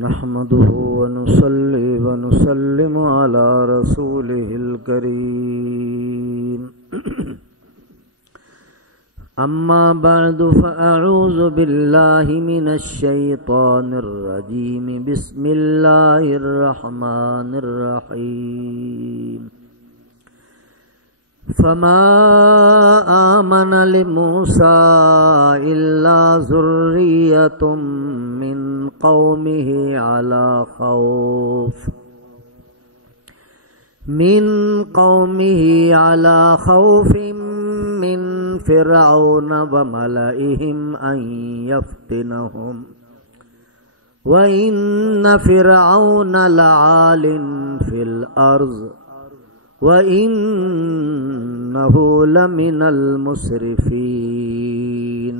نحمده ونصلي ونسلم على رسوله الكريم أما بعد فأعوذ بالله من الشيطان الرجيم بسم الله الرحمن الرحيم فما آمن لموسى إلا ذرية من قومه على خوف من فرعون وملئهم أن يفتنهم وإن فرعون لعال في الأرض وَإِنَّهُ لَمِنَ الْمُسْرِفِينَ۔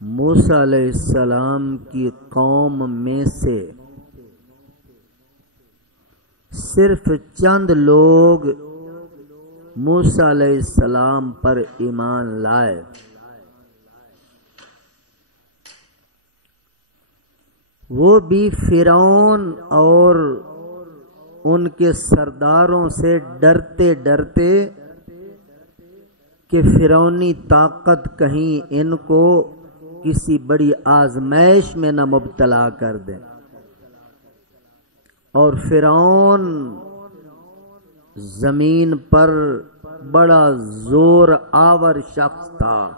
موسیٰ علیہ السلام کی قوم میں سے صرف چند لوگ موسیٰ علیہ السلام پر ایمان لائے۔ وہ بھی فرعون اور ان کے سرداروں سے ڈرتے ڈرتے کہ فرعونی طاقت کہیں ان کو کسی بڑی آزمائش میں نہ مبتلا کر دیں۔ اور فرعون زمین پر بڑا زور آور شخص تھا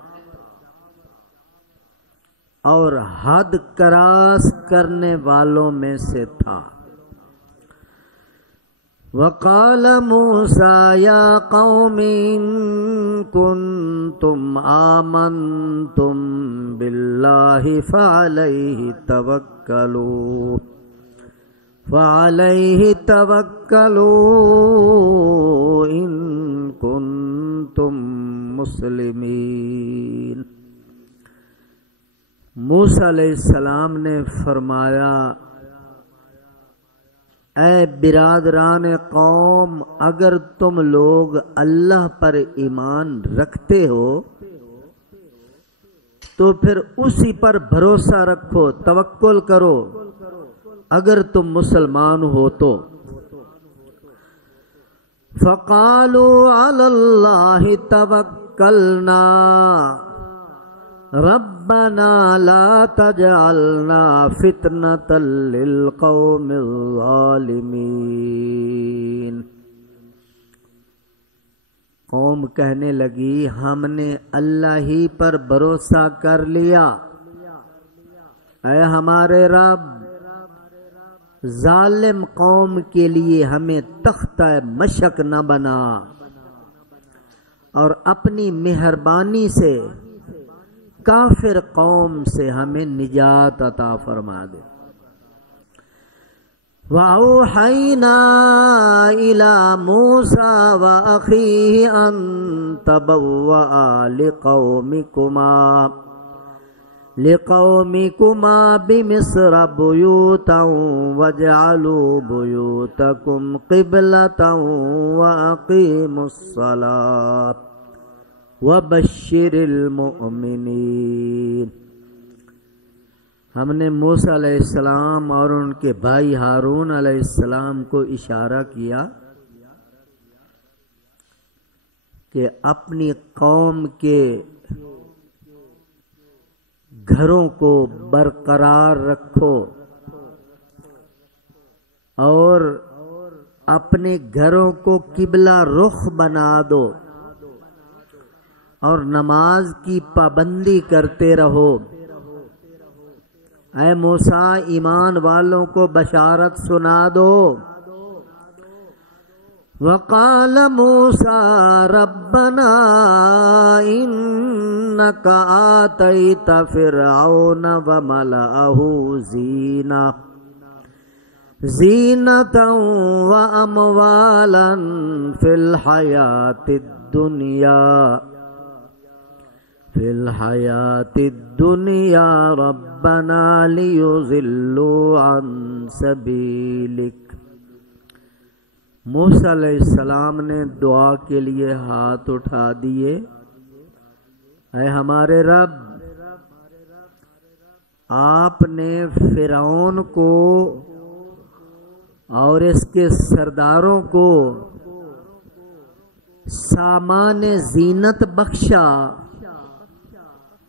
اور حد کراس کرنے والوں میں سے تھا۔ وقال موسیٰ یا قوم ان کنتم آمنتم باللہ فعلیہ توکلوا ان کنتم مسلمین۔ موسیٰ علیہ السلام نے فرمایا، اے برادران قوم، اگر تم لوگ اللہ پر ایمان رکھتے ہو تو پھر اسی پر بھروسہ رکھو، توکل کرو اگر تم مسلمان ہو تو۔ فقالوا علی اللہ توکلنا ربنا لا تجعلنا فتنة للقوم الظالمین۔ قوم کہنے لگی، ہم نے اللہ ہی پر بھروسہ کر لیا، اے ہمارے رب، ظالم قوم کے لیے ہمیں تختہ مشق نہ بنا اور اپنی مہربانی سے کافر قوم سے ہمیں نجات عطا فرما دے۔ وَأَوْحَيْنَا إِلَى مُوسَى وَأَخِيهِ أَن تَبَوَّآ لِقَوْمِكُمَا بِمِصْرَ بُيُوتًا وَاجْعَلُوا بُيُوتَكُمْ قِبْلَةً وَأَقِيمُوا الصَّلَاةَ وَبَشِّرِ الْمُؤْمِنِينَ۔ ہم نے موسیٰ علیہ السلام اور ان کے بھائی ہارون علیہ السلام کو اشارہ کیا کہ اپنی قوم کے گھروں کو برقرار رکھو اور اپنے گھروں کو قبلہ رخ بنا دو اور نماز کی پابندی کرتے رہو۔ اے موسیٰ، ایمان والوں کو بشارت سنا دو۔ وقال موسیٰ ربنا انک آتیت فرعون وملأہ زینۃ واموالا فی الحیاۃ الدنیا ربنا لیضلوا عن سبیلک۔ موسیٰ علیہ السلام نے دعا کے لیے ہاتھ اٹھا دیے اے ہمارے رب، آپ نے فرعون کو اور اس کے سرداروں کو سامان زینت بخشا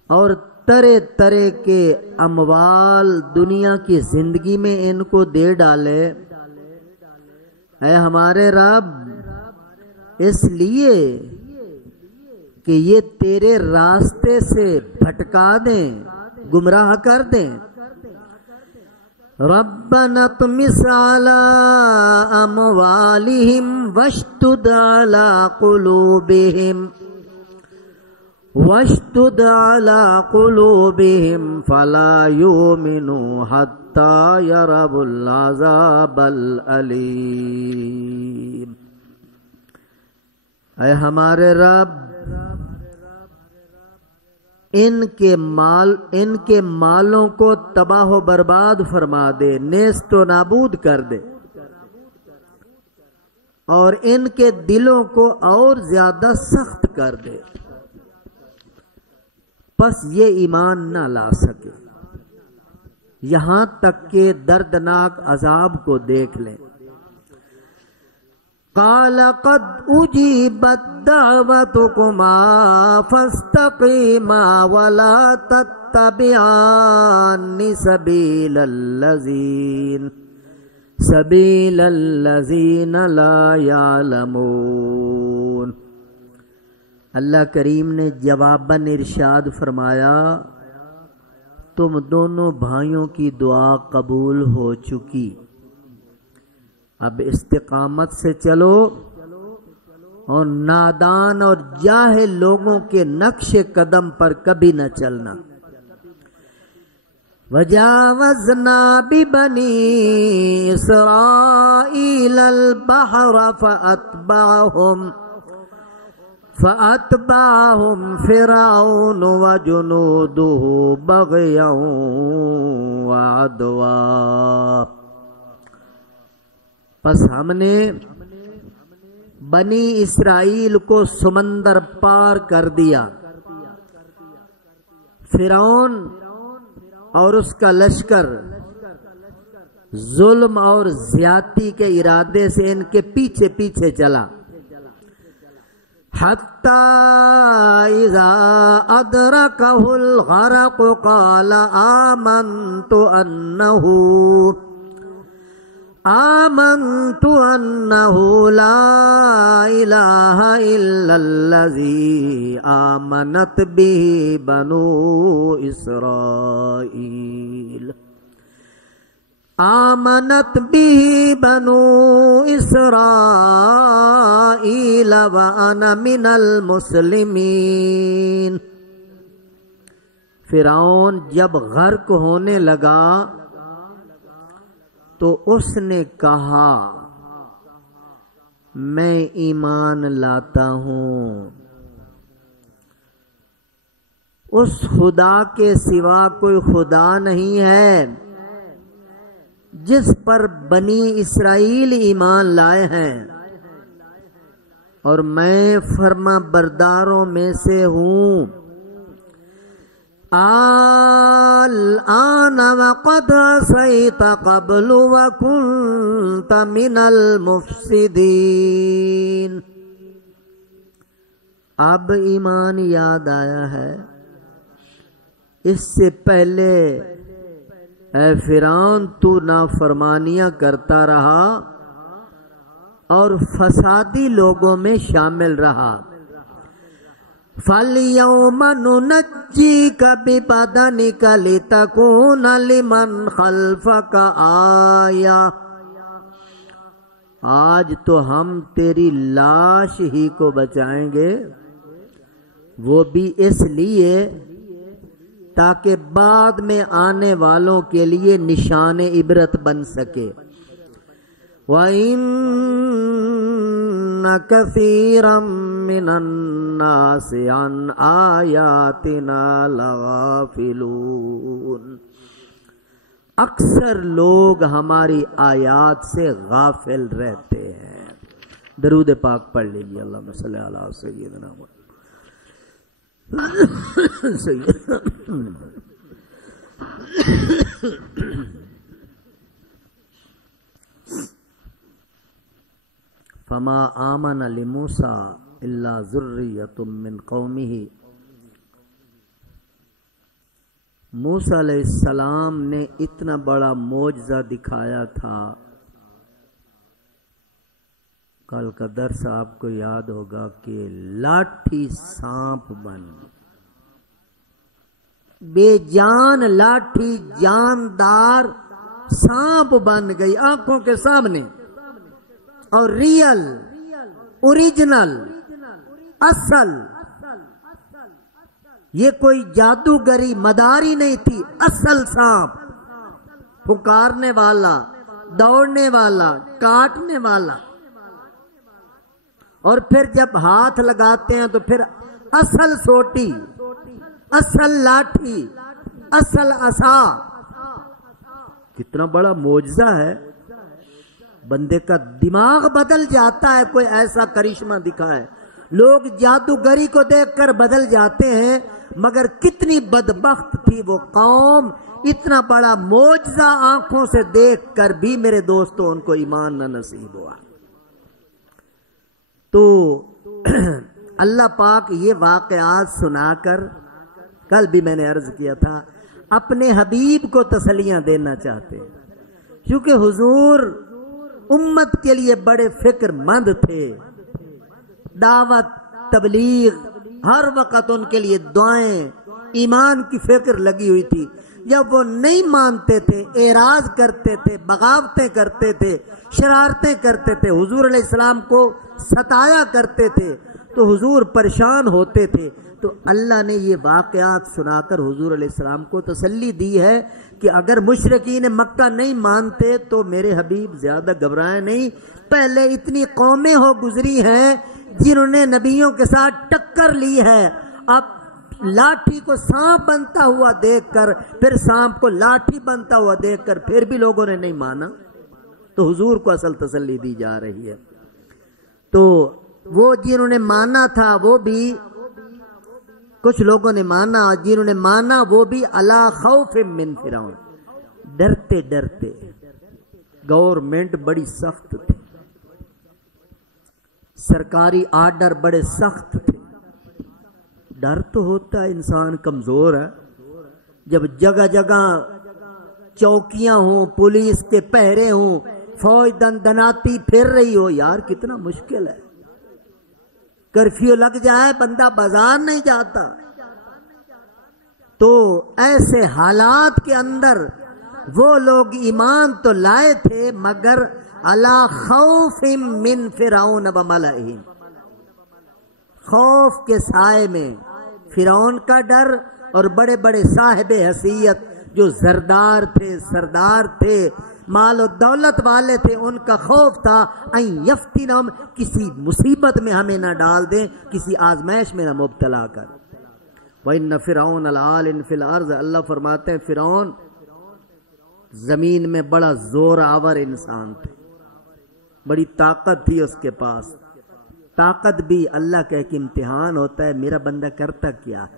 اور طرح طرح کے اموال دنیا کی زندگی میں ان کو دے ڈالے۔ اے ہمارے رب، اس لیے کہ یہ تیرے راستے سے بھٹکا دیں، گمراہ کر دیں۔ ربنا اطمس على اموالهم واشدد على قلوبهم فلا يؤمنوا حتى يروا العذاب الأليم۔ اے ہمارے رب، ان کے مالوں کو تباہ و برباد فرما دے، نیست و نابود کر دے، اور ان کے دلوں کو اور زیادہ سخت کر دے، پس یہ ایمان نہ لا سکے یہاں تک کہ دردناک عذاب کو دیکھ لیں۔ قال قد اجیبت دعوتکما فاستقیما ولا تتبعان سبیل الذین لا یعلمون۔ اللہ کریم نے جواباً ارشاد فرمایا، تم دونوں بھائیوں کی دعا قبول ہو چکی، اب استقامت سے چلو اور نادان اور جاہل لوگوں کے نقش قدم پر کبھی نہ چلنا۔ وجاوزنا ببنی اسرائیل البحر فأتبعهم فرعون وجنوده بغيا وعدوا۔ پس ہم نے بنی اسرائیل کو سمندر پار کر دیا، فرعون اور اس کا لشکر ظلم اور زیادتی کے ارادے سے ان کے پیچھے پیچھے چلا، حتی اذا ادرکہ الغرق قال آمنت انہ لا الہ الا الذی آمنت به بنو اسرائیل وانا من المسلمین۔ فرعون جب غرق ہونے لگا تو اس نے کہا، میں ایمان لاتا ہوں اس خدا کے سوا کوئی خدا نہیں ہے جس پر بنی اسرائیل ایمان لائے ہیں، اور میں فرما برداروں میں سے ہوں۔ الآن وقد عصیت قبل وکنت من المفسدین۔ اب ایمان یاد آیا ہے، اس سے پہلے اے فرعون تو نافرمانیاں کرتا رہا اور فسادی لوگوں میں شامل رہا۔ فَالْيَوْمَ نُنَجِّيكَ بِبَدَنِكَ لِتَكُونَ لِمَنْ خَلْفَكَ آیَةً۔ آج تو ہم تیری لاش ہی کو بچائیں گے، وہ بھی اس لیے تاکہ بعد میں آنے والوں کے لیے نشان عبرت بن سکے۔ وَإِنَّ كَثِيرًا مِّنَ النَّاسِ عَنْ آيَاتِنَا لَغَافِلُونَ۔ اکثر لوگ ہماری آیات سے غافل رہتے ہیں۔ درود پاک پڑھ لیجیے، اللہم صلی علی سیدنا محمد۔ فما آمن لموسیٰ الا ذریۃ من قومہ، موسیٰ علیہ السلام نے اتنا بڑا معجزہ دکھایا تھا. کل کا درس آپ کو یاد ہوگا کہ لاٹھی سانپ بن گئی، بے جان لاٹھی جاندار سانپ بن گئی آنکھوں کے سامنے، اور ریئل اوریجنل اصل، یہ کوئی جادوگری مداری نہیں تھی، اصل سانپ، پکارنے والا، دوڑنے والا، کاٹنے والا. اور پھر جب ہاتھ لگاتے ہیں تو پھر اصل سوٹی، اصل لاٹھی، اصل عصا. کتنا بڑا معجزہ ہے، بندے کا دماغ بدل جاتا ہے کوئی ایسا کرشمہ دکھائے. لوگ جادوگری کو دیکھ کر بدل جاتے ہیں، مگر کتنی بدبخت تھی وہ قوم، اتنا بڑا معجزہ آنکھوں سے دیکھ کر بھی میرے دوستوں ان کو ایمان نہ نصیب ہوا. تو اللہ پاک یہ واقعات سنا کر، کل بھی میں نے عرض کیا تھا، اپنے حبیب کو تسلیاں دینا چاہتے ہیں، کیونکہ حضور امت کے لیے بڑے فکر مند تھے. دعوت، تبلیغ، ہر وقت ان کے لیے دعائیں، ایمان کی فکر لگی ہوئی تھی. جب وہ نہیں مانتے تھے، اعراض کرتے تھے، بغاوتیں کرتے تھے، شرارتیں کرتے تھے، حضور علیہ السلام کو ستایا کرتے تھے، تو حضور پریشان ہوتے تھے. تو اللہ نے یہ واقعات سنا کر حضور علیہ السلام کو تسلی دی ہے کہ اگر مشرکین مکہ نہیں مانتے تو میرے حبیب زیادہ گھبرائیں نہیں. پہلے اتنی قومیں ہو گزری ہیں جنہوں نے نبیوں کے ساتھ ٹکر لی ہے. اب لاٹھی کو سانپ بنتا ہوا دیکھ کر، پھر سانپ کو لاٹھی بنتا ہوا دیکھ کر پھر بھی لوگوں نے نہیں مانا، تو حضور کو اصل تسلی دی جا رہی ہے. تو وہ جنہوں نے مانا تھا وہ بھی، کچھ لوگوں نے مانا، جنہوں نے مانا وہ بھی علی خوف من فرعون، ڈرتے ڈرتے. گورنمنٹ بڑی سخت تھی، سرکاری آرڈر بڑے سخت تھے. ڈر تو ہوتا ہے، انسان کمزور ہے. جب جگہ جگہ چوکیاں ہوں، پولیس کے پہرے ہوں، فوج دندناتی پھر رہی ہو، یار کتنا مشکل ہے. کرفیو لگ جائے بندہ بازار نہیں جاتا. تو ایسے حالات کے اندر وہ لوگ ایمان تو لائے تھے، مگر علی خوف من فرعون و ملئہ، خوف کے سائے میں فرعون کا ڈر اور بڑے بڑے صاحب حیثیت جو زردار تھے، سردار تھے، مال و دولت والے تھے، ان کا خوف تھا ان یفتنہم، کسی مصیبت میں ہمیں نہ ڈال دیں، کسی آزمائش میں نہ مبتلا کر. وَإِنَّ فِرْعَوْنَ لَعَالٍ فِي الْأَرْضِ، اللہ فرماتے ہیں فرعون زمین میں بڑا زور آور انسان تھے، بڑی طاقت تھی اس کے پاس. طاقت بھی اللہ کا ایک امتحان ہوتا ہے، میرا بندہ کرتا کیا ہے.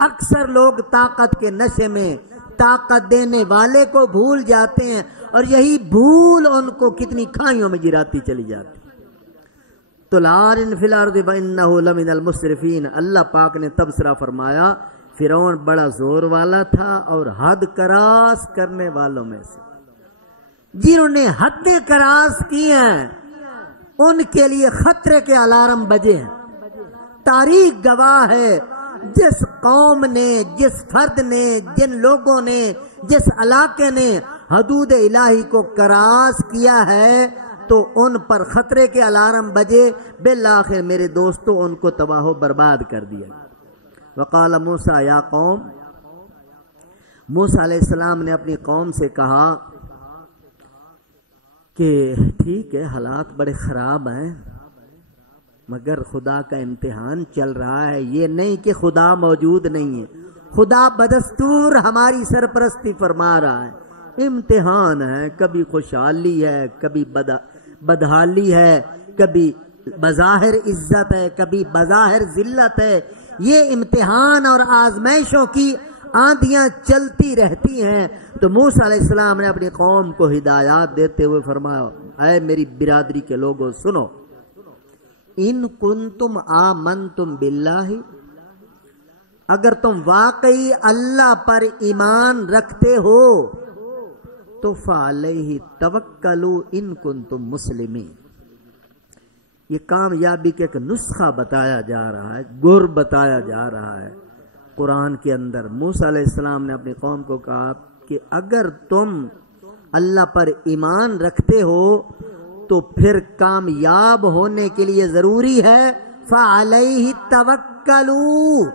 اکثر لوگ طاقت کے نشے میں طاقت دینے والے کو بھول جاتے ہیں، اور یہی بھول ان کو کتنی کھائیوں میں گراتی چلی جاتی. تو لَعَالٍ فِي الْأَرْضِ وَإِنَّهُ لَمِنَ الْمُسْرِفِينَ، اللہ پاک نے تبصرہ فرمایا فرعون بڑا زور والا تھا اور حد کراس کرنے والوں میں سے. جنہوں نے حدیں کراس کی ہیں ان کے لیے خطرے کے الارم بجے ہیں. تاریخ گواہ ہے، جس قوم نے، جس فرد نے، جن لوگوں نے، جس علاقے نے حدود الہی کو کراس کیا ہے تو ان پر خطرے کے الارم بجے. بالآخر میرے دوستوں ان کو تباہ و برباد کر دیا. وقال موسیٰ یا قوم، موسیٰ علیہ السلام نے اپنی قوم سے کہا کہ ٹھیک ہے حالات بڑے خراب ہیں، مگر خدا کا امتحان چل رہا ہے. یہ نہیں کہ خدا موجود نہیں ہے، خدا بدستور ہماری سرپرستی فرما رہا ہے. امتحان ہے، کبھی خوشحالی ہے، کبھی بدحالی ہے، کبھی بظاہر عزت ہے، کبھی بظاہر ذلت ہے. یہ امتحان اور آزمائشوں کی آندیاں چلتی رہتی ہیں. تو موسیٰ علیہ السلام نے اپنی قوم کو ہدایات دیتے ہوئے فرمایا اے میری برادری کے لوگوں سنو، ان کنتم آمنتم باللہ، اگر تم واقعی اللہ پر ایمان رکھتے ہو تو فعلیہ توکلوا ان کنتم مسلمین. یہ کامیابی کا ایک نسخہ بتایا جا رہا ہے، گر بتایا جا رہا ہے قرآن کے اندر. موسیٰ علیہ السلام نے اپنی قوم کو کہا کہ اگر تم اللہ پر ایمان رکھتے ہو تو پھر کامیاب ہونے کے لیے ضروری ہے فعلیہ توکلوا،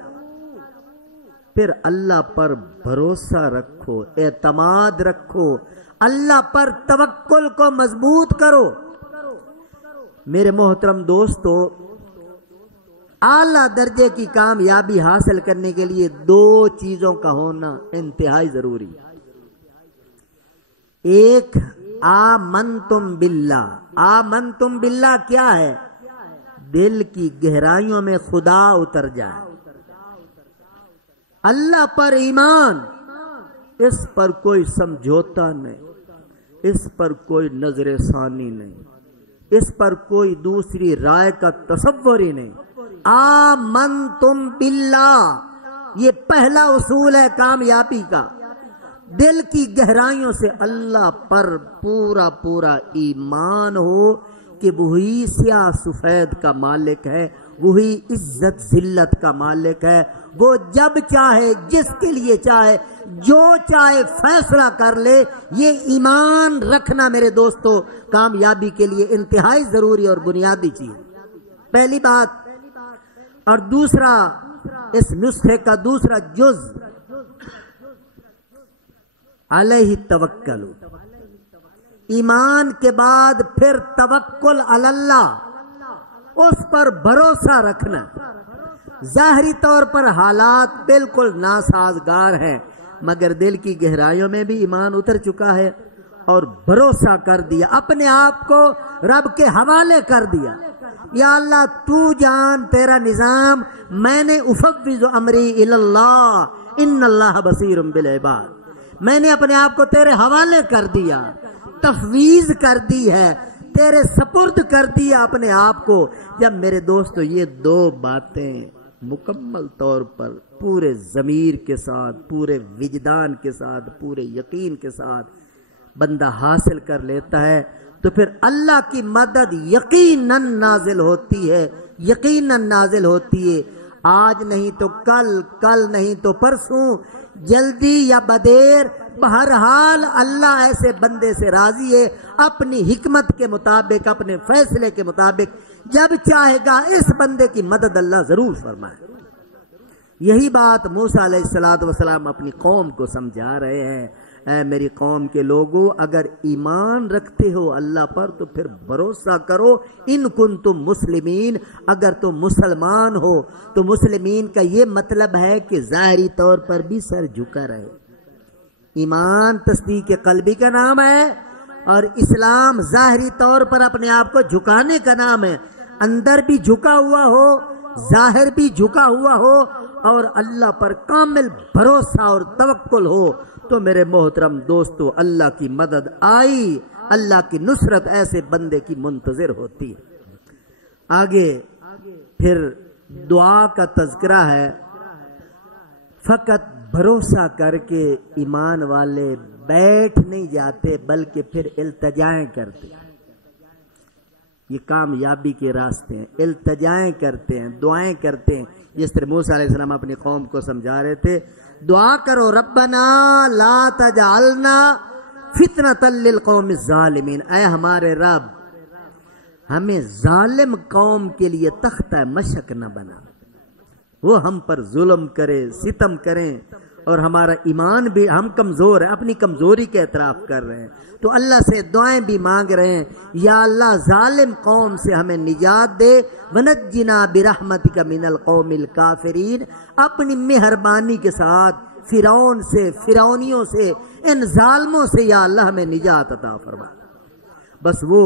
پھر اللہ پر بھروسہ رکھو، اعتماد رکھو، اللہ پر توکل کو مضبوط کرو. میرے محترم دوستو، اعلیٰ درجے کی کامیابی حاصل کرنے کے لیے دو چیزوں کا ہونا انتہائی ضروری ہے. ایک آمنتم باللہ. آمنتم باللہ کیا ہے؟ دل کی گہرائیوں میں خدا اتر جائے. اللہ پر ایمان، اس پر کوئی سمجھوتا نہیں، اس پر کوئی نظر ثانی نہیں، اس پر کوئی دوسری رائے کا تصور ہی نہیں. آمنتم باللہ، یہ پہلا اصول ہے کامیابی کا. دل کی گہرائیوں سے اللہ پر پورا پورا ایمان ہو کہ وہی سیاہ سفید کا مالک ہے، وہی عزت ذلت کا مالک ہے. وہ جب چاہے، جس کے لیے چاہے، جو چاہے فیصلہ کر لے. یہ ایمان رکھنا میرے دوستو کامیابی کے لیے انتہائی ضروری اور بنیادی چیز. پہلی بات. اور دوسرا، اس نسخے کا دوسرا جز علیہ توکل. ایمان کے بعد پھر توکل علی اللہ، اس پر بھروسہ رکھنا. ظاہری طور پر حالات بالکل ناسازگار ہیں، مگر دل کی گہرائیوں میں بھی ایمان اتر چکا ہے اور بھروسہ کر دیا، اپنے آپ کو رب کے حوالے کر دیا. یا اللہ تو جان، تیرا نظام، میں نے افوض امری الی اللہ ان اللہ بصیر بالعباد. میں نے اپنے آپ کو تیرے حوالے کر دیا، تفویض کر دی ہے، تیرے سپرد کر دیا اپنے آپ کو. جب میرے دوستو یہ دو باتیں مکمل طور پر پورے ضمیر کے ساتھ، پورے وجدان کے ساتھ، پورے یقین کے ساتھ بندہ حاصل کر لیتا ہے تو پھر اللہ کی مدد یقیناً نازل ہوتی ہے، یقیناً نازل ہوتی ہے. آج نہیں تو کل، کل نہیں تو پرسوں، جلدی یا بدیر، بہرحال اللہ ایسے بندے سے راضی ہے اپنی حکمت کے مطابق، اپنے فیصلے کے مطابق. جب چاہے گا اس بندے کی مدد اللہ ضرور فرمائے. یہی بات موسیٰ علیہ السلام اپنی قوم کو سمجھا رہے ہیں. اے میری قوم کے لوگوں، اگر ایمان رکھتے ہو اللہ پر تو پھر بھروسہ کرو. ان کنتم مسلمین، اگر تم مسلمان ہو تو مسلمین کا یہ مطلب ہے کہ ظاہری طور پر بھی سر جھکا رہے. ایمان تصدیق قلبی کا نام ہے اور اسلام ظاہری طور پر اپنے آپ کو جھکانے کا نام ہے. اندر بھی جھکا ہوا ہو، ظاہر بھی جھکا ہوا ہو اور اللہ پر کامل بھروسہ اور توکل ہو تو میرے محترم دوستو اللہ کی مدد آئی، اللہ کی نصرت ایسے بندے کی منتظر ہوتی ہے. آگے پھر دعا کا تذکرہ ہے. فقط بھروسہ کر کے ایمان والے بیٹھ نہیں جاتے بلکہ پھر التجائیں کرتے. یہ کامیابی کے راستے ہیں. التجائیں کرتے ہیں، دعائیں کرتے ہیں. جس طرح موسیٰ علیہ السلام اپنی قوم کو سمجھا رہے تھے، دعا کرو ربنا لا تجعلنا فتنۃ للقوم الظالمین. اے ہمارے رب، ہمیں ظالم قوم کے لیے تختہ مشق نہ بنا. وہ ہم پر ظلم کرے، ستم کریں اور ہمارا ایمان بھی، ہم کمزور ہیں، اپنی کمزوری کے اعتراف کر رہے ہیں تو اللہ سے دعائیں بھی مانگ رہے ہیں. یا اللہ ظالم قوم سے ہمیں نجات دے. ونجنا برحمتک من القوم الکافرین. اپنی مہربانی کے ساتھ فرعون سے، فرعونیوں سے، ان ظالموں سے یا اللہ ہمیں نجات عطا فرما. بس وہ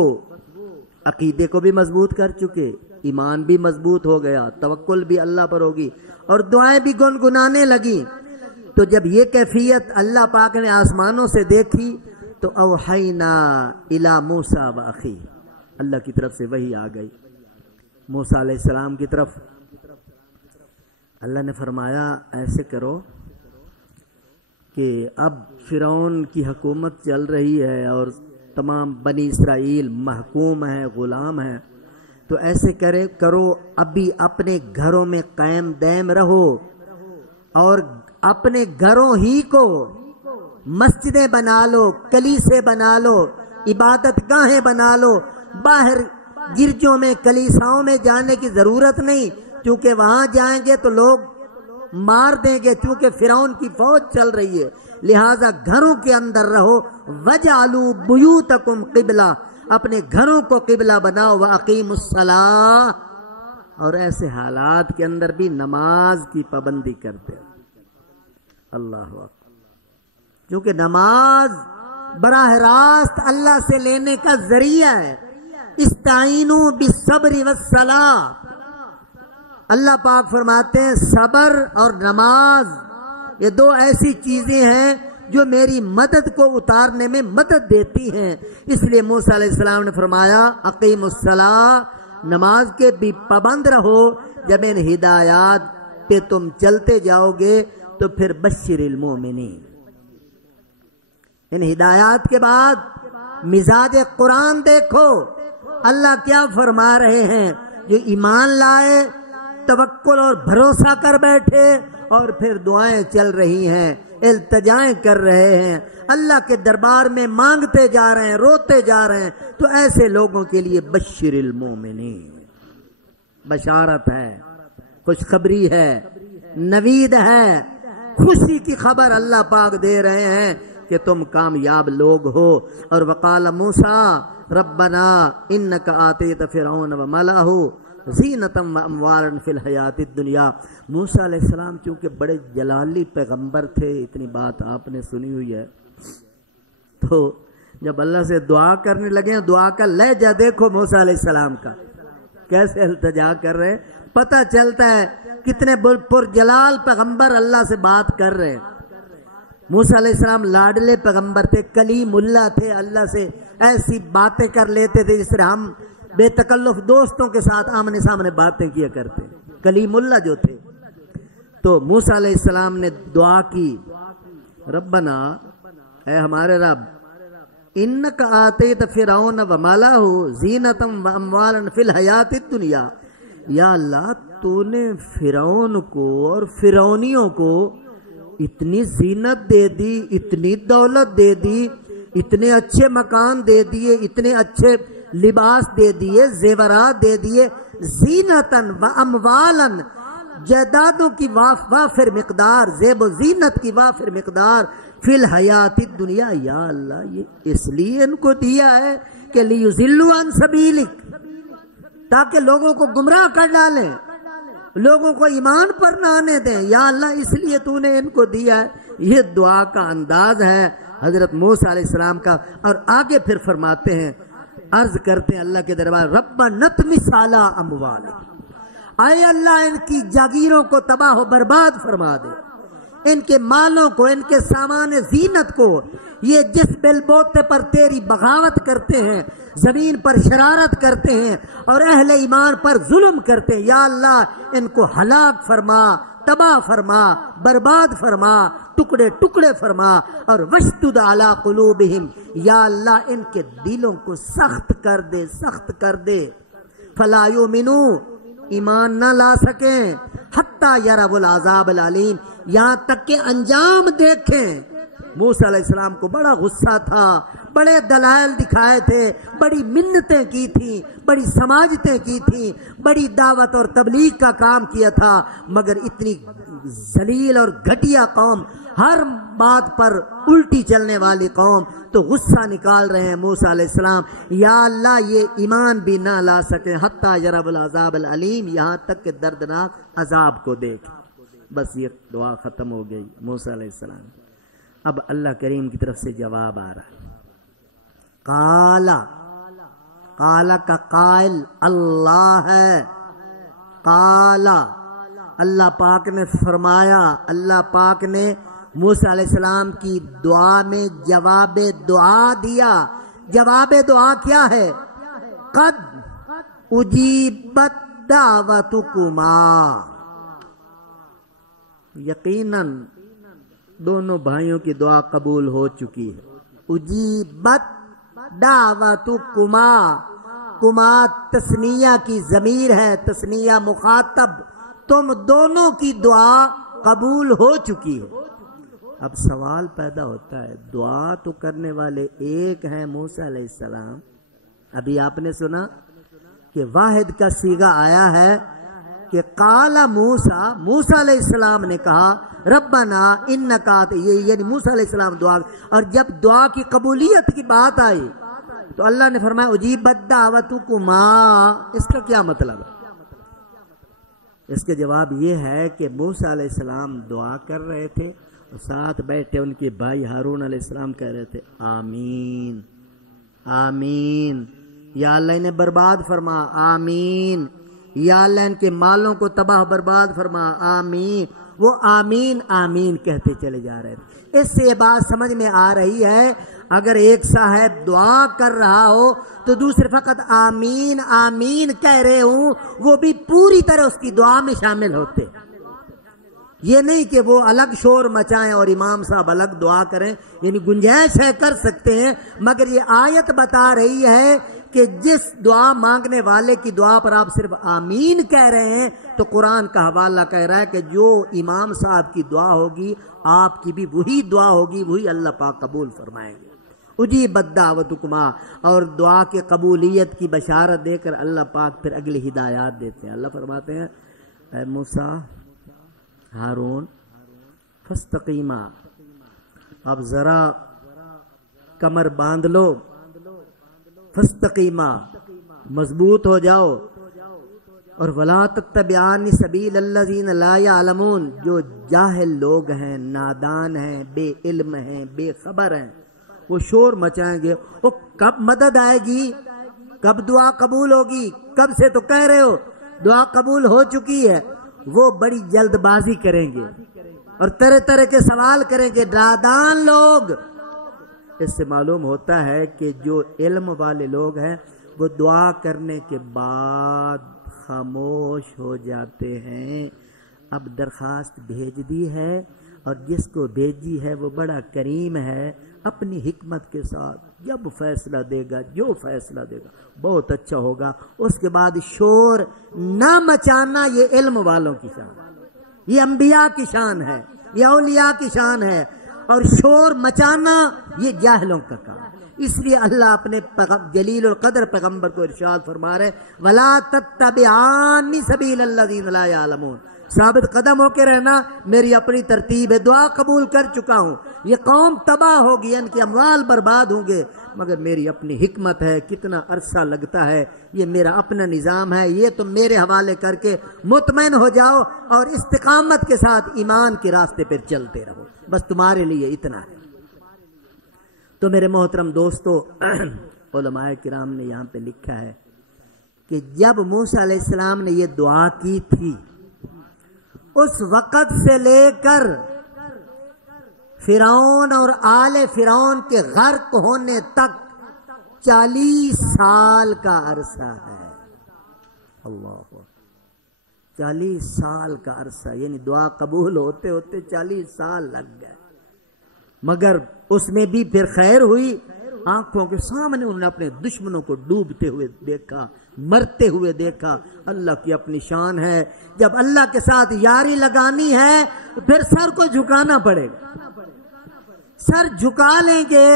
عقیدے کو بھی مضبوط کر چکے، ایمان بھی مضبوط ہو گیا، توکل بھی اللہ پر ہوگی اور دعائیں بھی گنگنانے لگی۔ تو جب یہ کیفیت اللہ پاک نے آسمانوں سے دیکھی تو اوحینا الی موسیٰ و اخیہ، اللہ کی طرف سے وحی آ گئی موسیٰ علیہ السلام کی طرف۔ اللہ نے فرمایا ایسے کرو کہ اب فرعون کی حکومت چل رہی ہے اور تمام بنی اسرائیل محکوم ہیں، غلام ہیں، تو ایسے کرو ابھی اپنے گھروں میں قائم دائم رہو اور اپنے گھروں ہی کو مسجدیں بنا لو، کلیسے بنا لو، عبادت گاہیں بنا لو، باہر گرجوں میں کلیساؤں میں جانے کی ضرورت نہیں، کیونکہ وہاں جائیں گے تو لوگ مار دیں گے، چونکہ فرعون کی فوج چل رہی ہے، لہذا گھروں کے اندر رہو۔ وَجَعَلُوا بُيُوتَكُمْ قِبْلَةً، اپنے گھروں کو قبلہ بناؤ، وَأَقِيمُوا الصَّلَاةَ، اور ایسے حالات کے اندر بھی نماز کی پابندی کرتے ہیں۔ اللہ اکبر، کیونکہ نماز براہ راست اللہ سے لینے کا ذریعہ ہے۔ استعینوا بالصبر والصلاۃ، اللہ پاک فرماتے ہیں صبر اور نماز یہ دو ایسی چیزیں ہیں جو میری مدد کو اتارنے میں مدد دیتی ہیں۔ اس لیے موسیٰ علیہ السلام نے فرمایا اقیموا الصلاۃ، نماز کے بھی پابند رہو۔ جب ان ہدایات پہ تم چلتے جاؤ گے تو پھر بشر المومنین۔ ان ہدایات کے بعد مزاج قرآن دیکھو، اللہ کیا فرما رہے ہیں؟ جو ایمان لائے، توکل اور بھروسہ کر بیٹھے اور پھر دعائیں چل رہی ہیں، التجائیں کر رہے ہیں، اللہ کے دربار میں مانگتے جا رہے ہیں، روتے جا رہے ہیں، تو ایسے لوگوں کے لیے بشر المومنین، بشارت ہے، خوشخبری ہے، نوید ہے، خوشی کی خبر اللہ پاک دے رہے ہیں کہ تم کامیاب لوگ ہو۔ اور وقال موسیٰ ربنا انک آتیت فرعون وملأہ زینۃ واموالا فی الحیاۃ الدنیا۔ موسیٰ علیہ السلام چونکہ بڑے جلالی پیغمبر تھے، اتنی بات آپ نے سنی ہوئی ہے، تو جب اللہ سے دعا کرنے لگے، دعا کا لہجہ دیکھو موسیٰ علیہ السلام کا، کیسے التجا کر رہے، پتہ چلتا ہے کتنے پرجلال پیغمبر اللہ سے بات کر رہے ہیں۔ موسیٰ علیہ السلام لاڈلے پیغمبر تھے، کلیم اللہ تھے، اللہ سے ایسی باتیں کر لیتے تھے جس طرح ہم بے تکلف دوستوں کے ساتھ آمنے سامنے باتیں کیا کرتے، کلیم اللہ جو تھے۔ تو موسیٰ علیہ السلام نے دعا کی، ربنا، اے ہمارے رب، انک آتیت فرعون وملأہ زینۃ واموالا فی الحیاۃ الدنیا، یا اللہ تو نے فرعون کو اور فرعونیوں کو اتنی زینت دے دی، اتنی دولت دے دی، اتنے اچھے مکان دے دیے، اتنے اچھے لباس دے دیے، زیورات دے دیے، زینتاً و اموالن، جائیدادوں کی وافر مقدار، زیب و زینت کی وافر مقدار، فی الحیات الدنیا، یا اللہ یہ اس لیے ان کو دیا ہے کہ لیضلوا عن سبیلک، تاکہ لوگوں کو گمراہ کر ڈالیں، لوگوں کو ایمان پر نہ آنے دیں، یا اللہ اس لیے تو نے ان کو دیا ہے۔ یہ دعا کا انداز ہے حضرت موسیٰ علیہ السلام کا۔ اور آگے پھر فرماتے ہیں، عرض کرتے ہیں اللہ کے دربار، ربنا اطمس علی اموالہم، اے اللہ ان کی جاگیروں کو تباہ و برباد فرما دے، ان کے مالوں کو، ان کے سامان زینت کو، یہ جس بل بوتے پر تیری بغاوت کرتے ہیں، زمین پر شرارت کرتے ہیں اور اہل ایمان پر ظلم کرتے ہیں، یا اللہ ان کو ہلاک فرما، تباہ فرما، برباد فرما، ٹکڑے ٹکڑے فرما، اور وشدد علی قلوبہم، یا اللہ ان کے دلوں کو سخت کر دے، سخت کر دے، فلا یؤمنوا، ایمان نہ لا سکیں، حتی یروا العذاب العلیم، یہاں تک کہ انجام دیکھیں۔ موسیٰ علیہ السلام کو بڑا غصہ تھا، بڑے دلائل دکھائے تھے، بڑی منتیں کی تھیں، بڑی سماجتیں کی تھیں، بڑی دعوت اور تبلیغ کا کام کیا تھا، مگر اتنی ذلیل اور گھٹیا قوم، ہر بات پر الٹی چلنے والی قوم، تو غصہ نکال رہے ہیں موسیٰ علیہ السلام، یا اللہ یہ ایمان بھی نہ لا سکیں، حتی یروا العذاب العلیم، یہاں تک کہ دردناک عذاب کو دیکھ۔ بس یہ دعا ختم ہو گئی موسیٰ علیہ السلام۔ اب اللہ کریم کی طرف سے جواب آ رہا ہے، قالا کا قائل اللہ ہے، قال اللہ پاک نے فرمایا، اللہ پاک نے موسیٰ علیہ السلام کی دعا میں جواب دعا دیا۔ جواب دعا کیا ہے؟ قد اجیبت دعوتکما، یقیناً دونوں بھائیوں کی دعا قبول ہو چکی ہے۔ اجیبت دعوتکما، کما تثنیہ کی ضمیر ہے، تثنیہ مخاطب، تم دونوں کی دعا قبول ہو چکی ہے۔ اب سوال پیدا ہوتا ہے، دعا تو کرنے والے ایک ہیں موسیٰ علیہ السلام، ابھی آپ نے سنا کہ واحد کا صیغہ آیا ہے کہ قال موسیٰ علیہ السلام نے کہا ربنا انکا، یعنی موسیٰ علیہ السلام دعا، اور جب دعا کی قبولیت کی بات آئی تو اللہ نے فرمایا اجیبت دعوتکما، اس کا کیا مطلب ہے؟ اس کے جواب یہ ہے کہ موسیٰ علیہ السلام دعا کر رہے تھے اور ساتھ بیٹھے ان کے بھائی ہارون علیہ السلام کہہ رہے تھے آمین آمین، یا اللہ انہیں برباد فرما، آمین، یا اللہ ان کے مالوں کو تباہ برباد فرما، آمین۔ وہ آمین آمین کہتے چلے جا رہے تھے۔ اس سے یہ بات سمجھ میں آ رہی ہے اگر ایک صاحب دعا کر رہا ہو تو دوسرے فقط آمین آمین کہہ رہے ہوں، وہ بھی پوری طرح اس کی دعا میں شامل ہوتے۔ یہ نہیں کہ وہ الگ شور مچائیں اور امام صاحب الگ دعا کریں، یعنی گنجائش ہے کر سکتے ہیں، مگر یہ آیت بتا رہی ہے کہ جس دعا مانگنے والے کی دعا پر آپ صرف آمین کہہ رہے ہیں تو قرآن کا حوالہ کہہ رہا ہے کہ جو امام صاحب کی دعا ہوگی آپ کی بھی وہی دعا ہوگی، وہی اللہ پاک قبول فرمائیں گے۔ اجیبت دعوتکما، اور دعا کی قبولیت کی بشارت دے کر اللہ پاک پھر اگلی ہدایات دیتے ہیں۔ اللہ فرماتے ہیں اے موسیٰ ہارون فاستقیما، اب ذرا کمر باندھ لو، فاستقیما مضبوط ہو جاؤ، اور ولا تتبعان سبیل الذین لا یعلمون، جو جاہل لوگ ہیں، نادان ہیں، بے علم ہیں، بے خبر ہیں، وہ شور مچائیں گے وہ کب مدد آئے گی، کب دعا قبول ہوگی، کب سے تو کہہ رہے ہو دعا قبول ہو چکی ہے، وہ بڑی جلد بازی کریں گے اور طرح طرح کے سوال کریں گے، نادان لوگ۔ اس سے معلوم ہوتا ہے کہ جو علم والے لوگ ہیں وہ دعا کرنے کے بعد خاموش ہو جاتے ہیں۔ اب درخواست بھیج دی ہے اور جس کو بھیجی ہے وہ بڑا کریم ہے، اپنی حکمت کے ساتھ جب فیصلہ دے گا، جو فیصلہ دے گا بہت اچھا ہوگا۔ اس کے بعد شور نہ مچانا یہ علم والوں کی شان ہے، یہ انبیاء کی شان ہے، یہ اولیاء کی شان ہے، اور شور مچانا یہ جاہلوں کا کام ہے۔ اس لیے اللہ اپنے جلیل القدر پیغمبر کو ارشاد فرما رہے وَلَا تَتَّبِعَانِ سَبِيلَ الَّذِينَ لَا يَعْلَمُونَ، ثابت قدم ہو کے رہنا، میری اپنی ترتیب ہے، دعا قبول کر چکا ہوں، یہ قوم تباہ ہوگی، ان کے اموال برباد ہوں گے، مگر میری اپنی حکمت ہے، کتنا عرصہ لگتا ہے، یہ میرا اپنا نظام ہے، یہ تم میرے حوالے کر کے مطمئن ہو جاؤ اور استقامت کے ساتھ ایمان کے راستے پر چلتے رہو، بس تمہارے لیے اتنا ہے۔ تو میرے محترم دوستو، علماء کرام نے یہاں پہ لکھا ہے کہ جب موسیٰ علیہ السلام نے یہ دعا کی تھی، اس وقت سے لے کر فرعون اور آل فرعون کے غرق ہونے تک 40 سال کا عرصہ ہے۔ اللہ، 40 سال کا عرصہ، یعنی دعا قبول ہوتے ہوتے 40 سال لگ گئے، مگر اس میں بھی پھر خیر ہوئی۔ آنکھوں کے سامنے انہوں نے اپنے دشمنوں کو ڈوبتے ہوئے دیکھا، مرتے ہوئے دیکھا۔ اللہ کی اپنی شان ہے، جب اللہ کے ساتھ یاری لگانی ہے تو پھر سر کو جھکانا پڑے گا، سر جھکا لیں گے،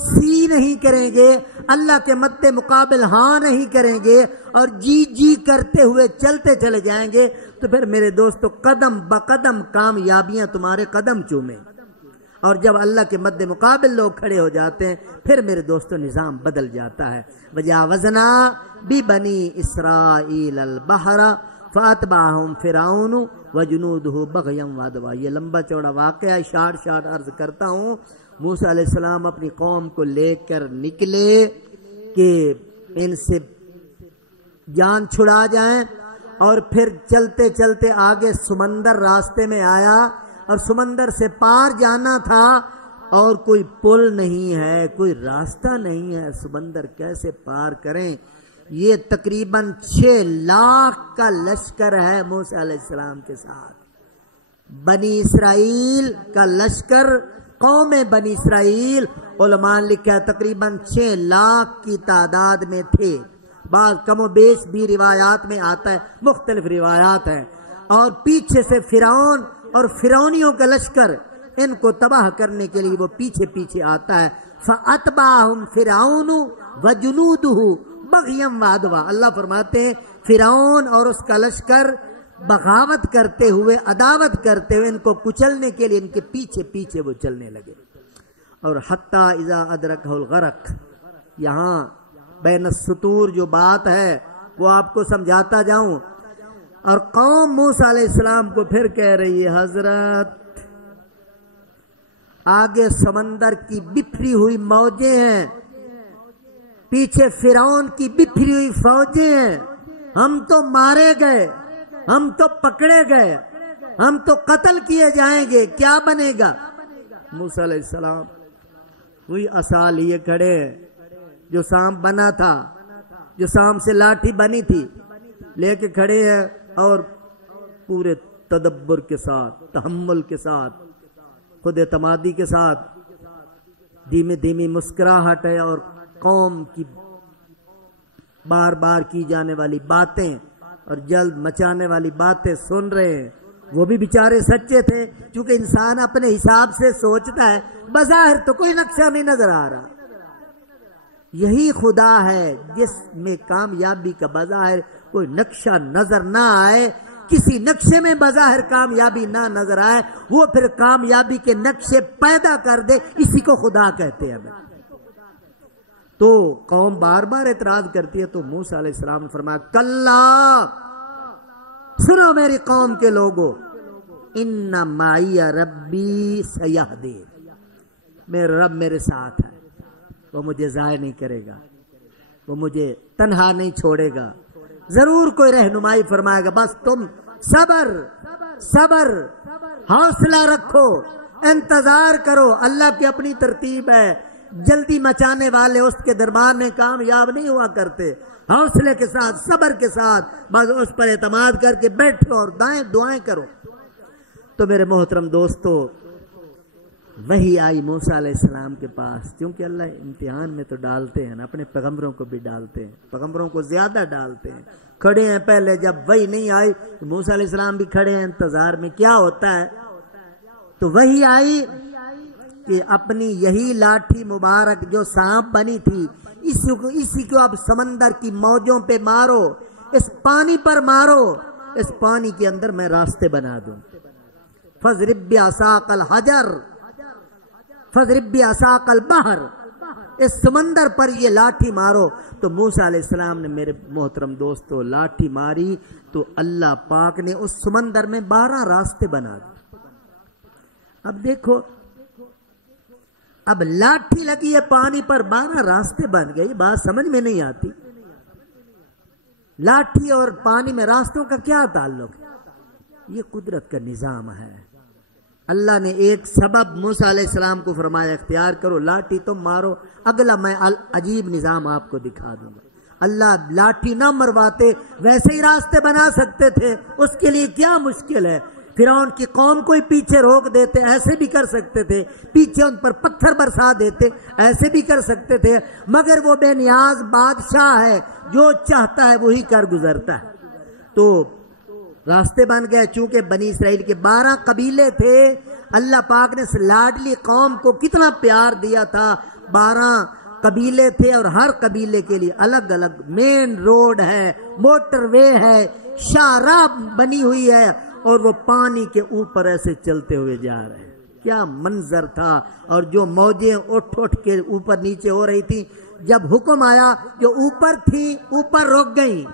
سی نہیں کریں گے، اللہ کے مد مقابل ہاں نہیں کریں گے اور جی جی کرتے ہوئے چلتے چلے جائیں گے تو پھر میرے دوستو قدم بقدم کامیابیاں تمہارے قدم چومیں، اور جب اللہ کے مد مقابل لوگ کھڑے ہو جاتے ہیں پھر میرے دوستو نظام بدل جاتا ہے۔ وجاوزنا ببنی اسرائیل البحر فاتبعہم فرعون وجنودہ بغیا وعدوا۔ یہ لمبا چوڑا واقعہ ہے، شارٹ عرض کرتا ہوں۔ موسیٰ علیہ السلام اپنی قوم کو لے کر نکلے کہ ان سے جان چھڑا جائیں، اور پھر چلتے چلتے آگے سمندر راستے میں آیا اور سمندر سے پار جانا تھا اور کوئی پل نہیں ہے، کوئی راستہ نہیں ہے، سمندر کیسے پار کریں؟ یہ تقریباً 6 لاکھ کا لشکر ہے موسیٰ علیہ السلام کے ساتھ. بنی اسرائیل کا لشکر، قوم بنی اسرائیل، علماء نے لکھا ہے تقریباً 6 لاکھ کی تعداد میں تھے. بعض کم و بیش بھی روایات میں آتا ہے، مختلف روایات ہیں. اور پیچھے سے فرعون اور فرعونیوں کا لشکر، ان کو تباہ کرنے کے لیے وہ پیچھے پیچھے آتا ہے. فَأَتْبَعَهُمْ فِرْعَوْنُ وَجُنُودُهُ بغيًا وعدوا. اللہ فرماتے ہیں فرعون اور اس کا لشکر بغاوت کرتے ہوئے، عداوت کرتے ہوئے ان کو کچلنے کے لیے ان کے پیچھے پیچھے وہ چلنے لگے. اور حتیٰ اذا ادرکہ الغرق، یہاں بین السطور جو بات ہے وہ آپ کو سمجھاتا جاؤں. اور قوم موسیٰ علیہ السلام کو پھر کہہ رہی ہے حضرت آگے سمندر کی بکھری ہوئی موجیں ہیں، پیچھے فرعون کی بکھری ہوئی فوجیں ہیں، ہم تو مارے گئے، ہم تو پکڑے گئے، ہم تو قتل کیے جائیں گے، کیا بنے گا؟ موسیٰ علیہ السلام وہی عصا لیے کھڑے ہیں جو سانپ بنا تھا، جو سانپ سے لاٹھی بنی تھی، لے کے کھڑے ہیں اور پورے تدبر کے ساتھ، تحمل کے ساتھ، خود اعتمادی کے ساتھ، دھیمی دھیمی مسکراہٹ ہے اور قوم کی بار بار کی جانے والی باتیں اور جلد مچانے والی باتیں سن رہے ہیں. وہ بھی بیچارے سچے تھے، کیونکہ انسان اپنے حساب سے سوچتا ہے، بظاہر تو کوئی نقشہ نہیں نظر آ رہا. یہی خدا ہے جس میں کامیابی کا بظاہر کوئی نقشہ نظر نہ آئے، کسی نقشے میں بظاہر کامیابی نہ نظر آئے، وہ پھر کامیابی کے نقشے پیدا کر دے، اسی کو خدا کہتے ہیں. تو قوم بار بار اعتراض کرتی ہے تو موسیٰ علیہ السلام نے فرمایا کلا، سنو میری قوم کے لوگوں، ان معی ربی سیہدین، میرا رب میرے ساتھ ہے، وہ مجھے ضائع نہیں کرے گا، وہ مجھے تنہا نہیں چھوڑے گا، ضرور کوئی رہنمائی فرمائے گا. بس تم صبر حوصلہ رکھو، انتظار کرو. اللہ کی اپنی ترتیب ہے، جلدی مچانے والے اس کے دربار میں کامیاب نہیں ہوا کرتے. حوصلے کے ساتھ، صبر کے ساتھ بس اس پر اعتماد کر کے بیٹھو اور دعائیں کرو. تو میرے محترم دوستو، وہی آئی موسیٰ علیہ السلام کے پاس، کیونکہ اللہ امتحان میں تو ڈالتے ہیں نا، اپنے پیغمبروں کو بھی ڈالتے ہیں، پیغمبروں کو زیادہ ڈالتے ہیں. کھڑے ہیں پہلے، جب وہی نہیں آئی تو موسیٰ علیہ السلام بھی کھڑے ہیں انتظار میں کیا ہوتا ہے. تو وہی آئی کہ اپنی یہی لاٹھی مبارک جو سانپ بنی تھی، اسی کو اب سمندر کی موجوں پہ مارو، اس پانی پر مارو، اس پانی کے اندر میں راستے بنا دوں. فَاضْرِب بِعَصَاكَ الْحَجَرَ فَاضْرِب بِعَصَاكَ الْبَحْرَ، اس سمندر پر یہ لاٹھی مارو. تو موسیٰ علیہ السلام نے میرے محترم دوستو لاٹھی ماری تو اللہ پاک نے اس سمندر میں 12 راستے بنا دیے. اب دیکھو، اب لاٹھی لگی ہے پانی پر، 12 راستے بن گئے. یہ بات سمجھ میں نہیں آتی، لاٹھی اور پانی میں راستوں کا کیا تعلق ہے؟ یہ قدرت کا نظام ہے. اللہ نے ایک سبب موسیٰ علیہ السلام کو فرمایا اختیار کرو، لاٹھی تم مارو، اگلا میں عجیب نظام آپ کو دکھا دوں گا. اللہ لاٹھی نہ مرواتے، ویسے ہی راستے بنا سکتے تھے، اس کے لیے کیا مشکل ہے. فرعون کی قوم کو ہی پیچھے روک دیتے، ایسے بھی کر سکتے تھے، پیچھے ان پر پتھر برسا دیتے، ایسے بھی کر سکتے تھے. مگر وہ بے نیاز بادشاہ ہے، جو چاہتا ہے وہی کر گزرتا ہے. تو راستے بن گئے. چونکہ بنی اسرائیل کے 12 قبیلے تھے، اللہ پاک نے اس لاڈلی قوم کو کتنا پیار دیا تھا. 12 قبیلے تھے اور ہر قبیلے کے لیے الگ الگ مین روڈ ہے، موٹر وے ہے، شاہراہ بنی ہوئی ہے، اور وہ پانی کے اوپر ایسے چلتے ہوئے جا رہے ہیں. کیا منظر تھا. اور جو موجیں اٹھ کے اوپر نیچے ہو رہی تھی، جب حکم آیا جو اوپر تھی اوپر رک گئیں،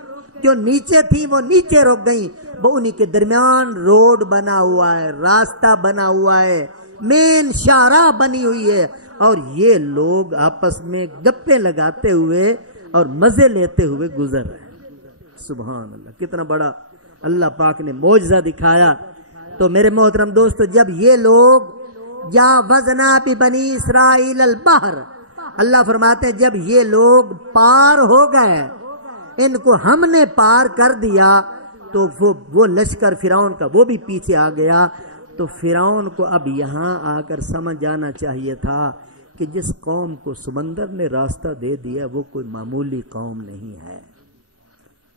جو نیچے تھی وہ نیچے رک گئیں. وہ انہی کے درمیان روڈ بنا ہوا ہے، راستہ بنا ہوا ہے، مین شاہراہ بنی ہوئی ہے. اور یہ لوگ آپس میں گپے لگاتے ہوئے اور مزے لیتے ہوئے گزر رہے ہیں. سبحان اللہ، کتنا بڑا اللہ پاک نے معجزہ دکھایا. تو میرے محترم دوستو جب یہ لوگ جاوزنا ببنی اسرائیل البحر، اللہ فرماتے ہیں جب یہ لوگ پار ہو گئے، ان کو ہم نے پار کر دیا، تو وہ لشکر فرعون کا وہ بھی پیچھے آ گیا. تو فرعون کو اب یہاں آ کر سمجھ جانا چاہیے تھا کہ جس قوم کو سمندر نے راستہ دے دیا وہ کوئی معمولی قوم نہیں ہے،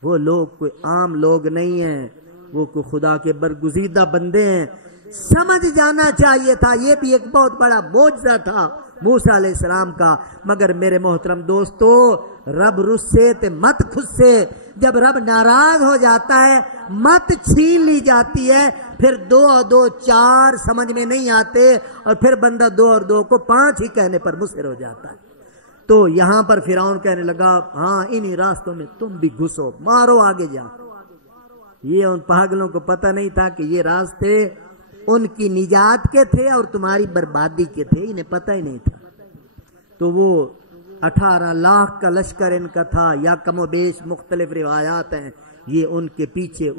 وہ لوگ کوئی عام لوگ نہیں ہیں، وہ کوئی خدا کے برگزیدہ بندے ہیں. سمجھ جانا چاہیے تھا. یہ بھی ایک بہت بڑا معجزہ تھا موسیٰ علیہ السلام کا. مگر میرے محترم دوستو رب رسے تے مت خسے. جب رب ناراض ہو جاتا ہے مت چھین لی جاتی ہے، پھر 2 اور 2 4 سمجھ میں نہیں آتے، اور پھر بندہ 2 اور 2 کو 5 ہی کہنے پر مصر ہو جاتا ہے. تو یہاں پر فرعون کہنے لگا ہاں انہی راستوں میں تم بھی گھسو، مارو آگے جا. یہ ان پاگلوں کو پتہ نہیں تھا کہ یہ راستے ان کی نجات کے تھے اور تمہاری بربادی کے تھے، انہیں پتہ ہی نہیں تھا. تو وہ 18 لاکھ کا لشکر ان کا تھا، یا کم و بیش مختلف روایات ہیں. یہ ان کے پیچھے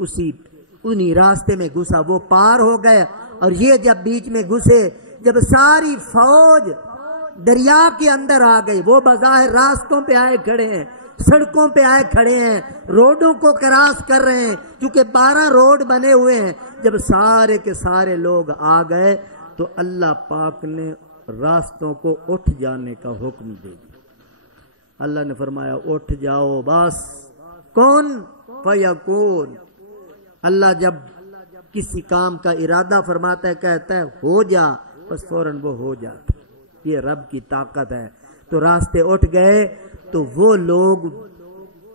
انہی راستے میں گھسا، وہ پار ہو گئے. اور یہ جب بیچ میں گھسے، جب ساری فوج دریا کے اندر آ گئی، وہ بظاہر راستوں پہ آئے کھڑے ہیں، سڑکوں پہ آئے کھڑے ہیں، روڈوں کو کراس کر رہے ہیں، کیونکہ 12 روڈ بنے ہوئے ہیں. جب سارے کے سارے لوگ آ گئے تو اللہ پاک نے راستوں کو اٹھ جانے کا حکم دے دیا. اللہ نے فرمایا اٹھ جاؤ بس. کون فیکون. اللہ جب کسی کام کا ارادہ فرماتا ہے کہتا ہے ہو جا، بس فوراً وہ ہو جاتا. یہ رب کی طاقت ہے. تو راستے اٹھ گئے تو وہ لوگ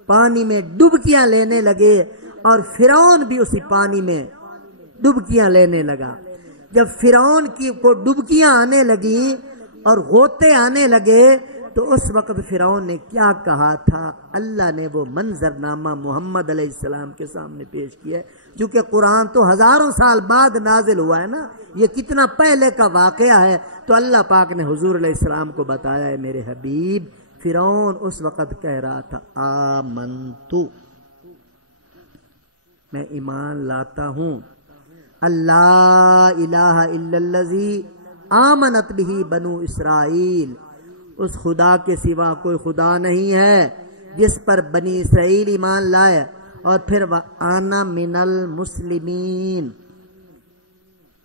پانی میں ڈبکیاں لینے لگے، اور فرعون بھی اسی پانی میں ڈبکیاں لینے لگا. جب فرعون کو ڈبکیاں آنے لگی اور غوطے آنے لگے تو اس وقت فرعون نے کیا کہا تھا، اللہ نے وہ منظرنامہ محمد علیہ السلام کے سامنے پیش کیا ہے. کیونکہ قرآن تو ہزاروں سال بعد نازل ہوا ہے نا، یہ کتنا پہلے کا واقعہ ہے. تو اللہ پاک نے حضور علیہ السلام کو بتایا ہے میرے حبیب فرعون اس وقت کہہ رہا تھا آمنتو، میں ایمان لاتا ہوں، اللہ الہ الا الذی آمنت بہ بنو اسرائیل، اس خدا کے سوا کوئی خدا نہیں ہے جس پر بنی اسرائیل ایمان لائے. اور پھر وَأَنَا مِنَ الْمُسْلِمِينَ،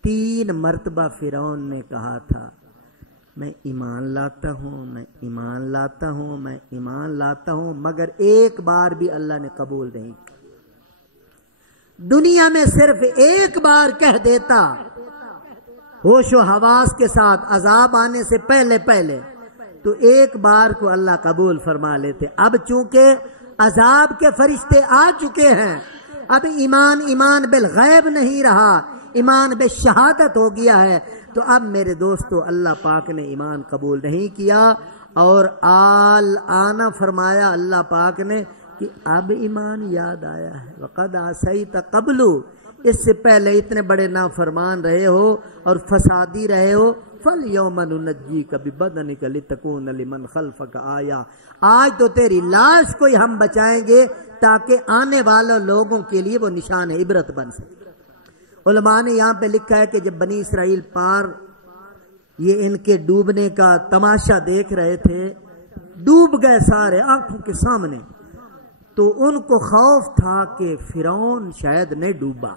3 مرتبہ فرعون نے کہا تھا میں ایمان لاتا ہوں، میں ایمان لاتا ہوں، میں ایمان لاتا ہوں، مگر ایک بار بھی اللہ نے قبول نہیں کیا. دنیا میں صرف ایک بار کہہ دیتا ہوش و حواس کے ساتھ عذاب آنے سے پہلے تو ایک بار کو اللہ قبول فرما لیتے. اب چونکہ عذاب کے فرشتے آ چکے ہیں، اب ایمان بالغیب نہیں رہا، ایمان بالشہادت ہو گیا ہے. تو اب میرے دوستو اللہ پاک نے ایمان قبول نہیں کیا، اور آنا فرمایا اللہ پاک نے کہ اب ایمان یاد آیا ہے. وَقَدْ عَصَيْتَ قَبْلُ، اس سے پہلے اتنے بڑے نافرمان رہے ہو اور فسادی رہے ہو. فَالْيَوْمَ نُنَجِّيكَ بِبَدَنِكَ لِتَكُونَ لِمَنْ خَلْفَكَ آیَةً، آج تو تیری لاش کو ہی ہم بچائیں گے تاکہ آنے والے لوگوں کے لیے وہ نشان عبرت بن سکے. علماء نے یہاں پہ لکھا ہے کہ جب بنی اسرائیل پار یہ ان کے ڈوبنے کا تماشا دیکھ رہے تھے، ڈوب گئے سارے آنکھوں کے سامنے، تو ان کو خوف تھا کہ فرعون شاید نہیں ڈوبا،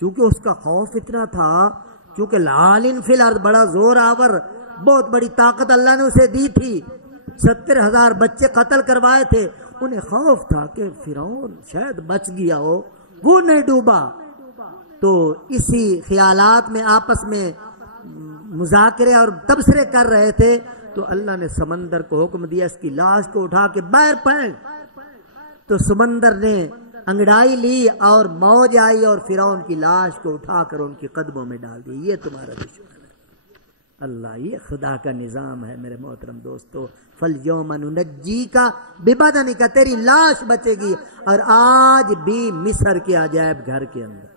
کیونکہ اس کا خوف اتنا تھا، کیونکہ لعالٍ فی الارض، بڑا زور آور بہت بڑی طاقت اللہ نے اسے دی تھی، 70,000 بچے قتل کروائے تھے. انہیں خوف تھا کہ فرعون شاید بچ گیا ہو، وہ نہیں ڈوبا. تو اسی خیالات میں آپس میں مذاکرے اور تبصرے کر رہے تھے تو اللہ نے سمندر کو حکم دیا اس کی لاش کو اٹھا کے باہر پھینک. تو سمندر نے انگڑائی لی اور موج آئی اور فرعون کی لاش کو اٹھا کر ان کے قدموں میں ڈال دی. یہ تمہارا دشمن ہے. اللہ، یہ خدا کا نظام ہے میرے محترم دوستو. فَالْيَوْمَ نُنَجِّيكَ بِبَدَنِكَ، تیری لاش بچے گی. اور آج بھی مصر کے عجائب گھر کے اندر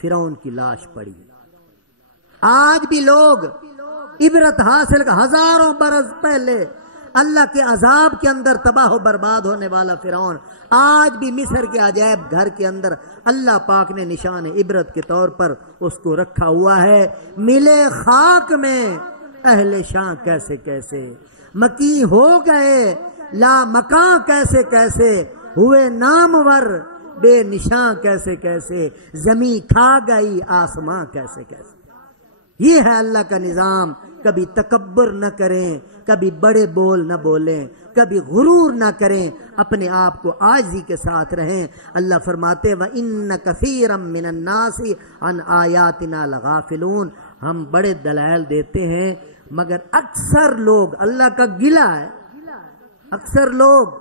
فرعون کی لاش پڑی. آج بھی لوگ عبرت حاصل، ہزاروں برس پہلے اللہ کے عذاب کے اندر تباہ و برباد ہونے والا فرعون آج بھی مصر کے عجائب گھر کے اندر اللہ پاک نے نشان عبرت کے طور پر اس کو رکھا ہوا ہے. ملے خاک میں اہل شاہ کیسے کیسے، مکی ہو گئے لا مکاں کیسے کیسے، ہوئے نامور بے نشاں کیسے کیسے، زمین کھا گئی آسماں کیسے کیسے. یہ ہے اللہ کا نظام. کبھی تکبر نہ کریں، کبھی بڑے بول نہ بولیں، کبھی غرور نہ کریں، اپنے آپ کو عاجزی کے ساتھ رہیں. اللہ فرماتے وَإِنَّ كَثِيرًا مِّنَ النَّاسِ عَنْ آيَاتِنَا لَغَافِلُونَ. ہم بڑے دلائل دیتے ہیں مگر اکثر لوگ، اللہ کا گلہ ہے، اکثر لوگ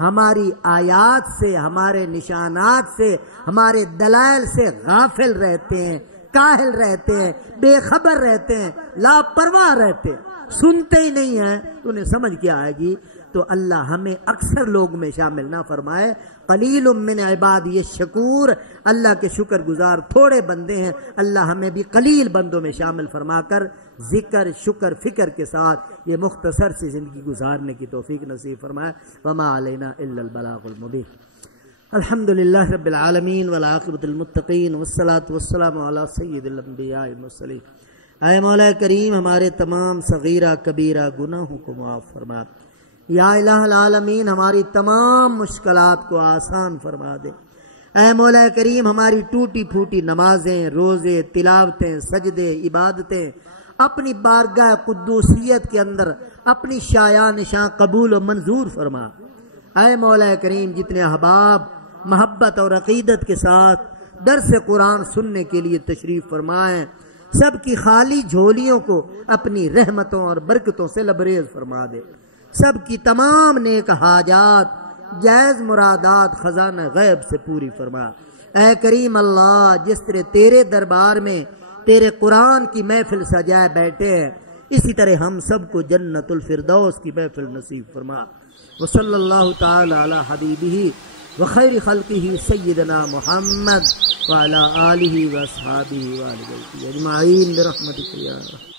ہماری آیات سے، ہمارے نشانات سے، ہمارے دلائل سے غافل رہتے ہیں، کاہل رہتے ہیں، بے خبر رہتے ہیں، لاپرواہ رہتے ہیں، سنتے ہی نہیں ہیں. تو انہیں سمجھ کیا آئے گی؟ تو اللہ ہمیں اکثر لوگ میں شامل نہ فرمائے. قلیل من عبادی الشکور، اللہ کے شکر گزار تھوڑے بندے ہیں. اللہ ہمیں بھی قلیل بندوں میں شامل فرما کر ذکر شکر فکر کے ساتھ یہ مختصر سی زندگی گزارنے کی توفیق نصیب فرمائے. وما علینا الا البلاغ المبین. الحمد للہ رب العالمین والعاقبۃ للمتقین والصلاۃ والسلام علی سید الانبیاء والمرسلین. اے مولا کریم ہمارے تمام صغیرہ کبیرہ گناہوں کو معاف فرما. یا الہ العالمین ہماری تمام مشکلات کو آسان فرما دے. اے مولا کریم ہماری ٹوٹی پھوٹی نمازیں، روزے، تلاوتیں، سجدے، عبادتیں اپنی بارگاہ قدوسیت کے اندر اپنی شایع نشاں قبول و منظور فرما. اے مولا کریم جتنے احباب محبت اور عقیدت کے ساتھ درس قرآن سننے کے لیے تشریف فرمائیں، سب کی خالی جھولیوں کو اپنی رحمتوں اور برکتوں سے لبریز فرما دے. سب کی تمام نیک حاجات، جائز مرادات خزانہ غیب سے پوری فرما. اے کریم اللہ جس طرح تیرے دربار میں تیرے قرآن کی محفل سجائے بیٹھے ہیں، اسی طرح ہم سب کو جنت الفردوس کی محفل نصیب فرما. وصلی اللہ تعالی علی حبیبہ وخیر خلقہ سیدنا محمد وعلی آلہ واصحابہ وآل بیتہ اجمعین برحمتک یا رحمن.